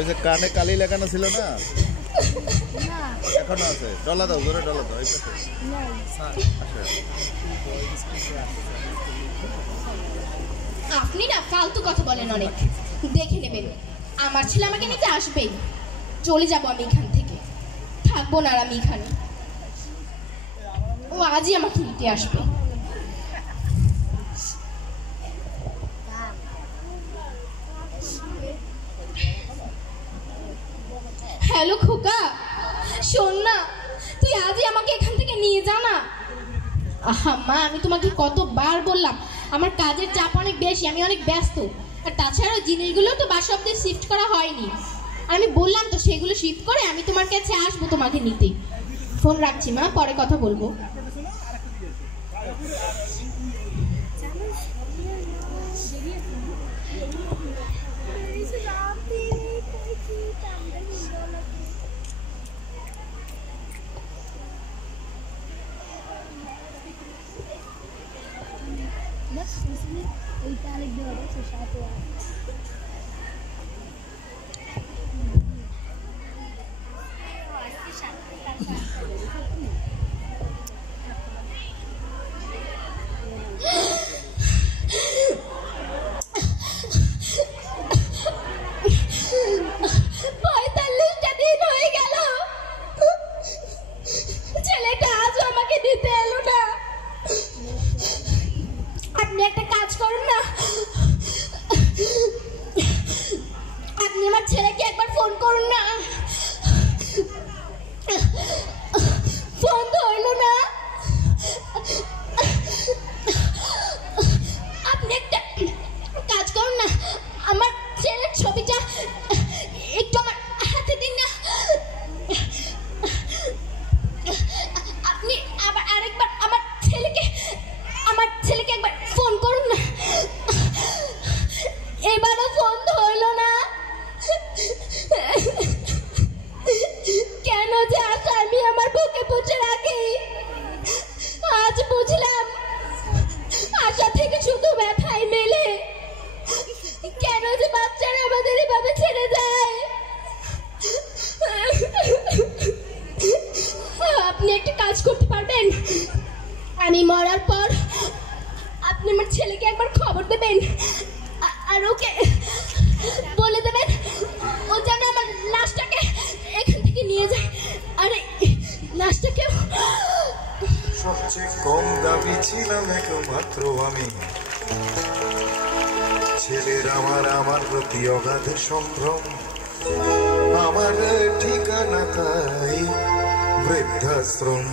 ওই যে কানে কালি লাগানো ছিল না, এখনো আছে। ডলা দাও, জোরে ডলা দাও। আপনি না ফালতু কথা বলেন অনেক। দেখে নেবেন আমার ছেলে আমাকে নিতে আসবেই। চলে যাব আমি এখান থেকে, থাকবো না আর আমি এখানে। ও আজই আমাকে নিতে আসবে। হ্যালো খোকা, শোন না, তুই আজই আমাকে এখান থেকে নিয়ে যা না। আহা মা, আমি তোমাকে কতবার বললাম আমার কাজের চাপ অনেক বেশি, আমি অনেক ব্যস্ত। আর তাছাড়া জিনিসগুলো তো বাসা অব্দি শিফট করা হয়নি। আর আমি বললাম তো সেগুলো শিফট করে আমি তোমার কাছে আসবো তোমাকে নিতে। ফোন রাখছি মা, পরে কথা বলবো। একটা কাজ করুন না, আপনি আমার ছেলেকে একবার ফোন করুন না। ফোন ধরলো না। আপনি একটা কাজ করুন না, আমার ছেলের ছবিটা একটু আমার হাতে দিন না। আপনি আবার আরেকবার আমার ছেলেকে একবার ফোন করুন না। এবারও ফোন ধরলো না। কেন যে আমি আমার বুকে পুষে রাখি, আজ বুঝলাম আশা থেকে শুধু ব্যথাই মেলে। কেন যে বাচ্চারা আমাদের এভাবে ছেড়ে যায়। আপনি একটা কাজ করতে পারবেন, আমি মরার পর আপনি আমার ছেলেকে একবার খবর দেবেন আর ওকে বলে দেবেন ও যেন আমার লাশটাকে এখান থেকে নিয়ে যায়। আরে লাশটাকেও সবচেয়ে কম দাবি ছিলাম একমাত্র আমি। ছেলের আমার প্রতি অগাধ সম্ভ্রম, আমার ঠিকানা তাই বৃদ্ধাশ্রম।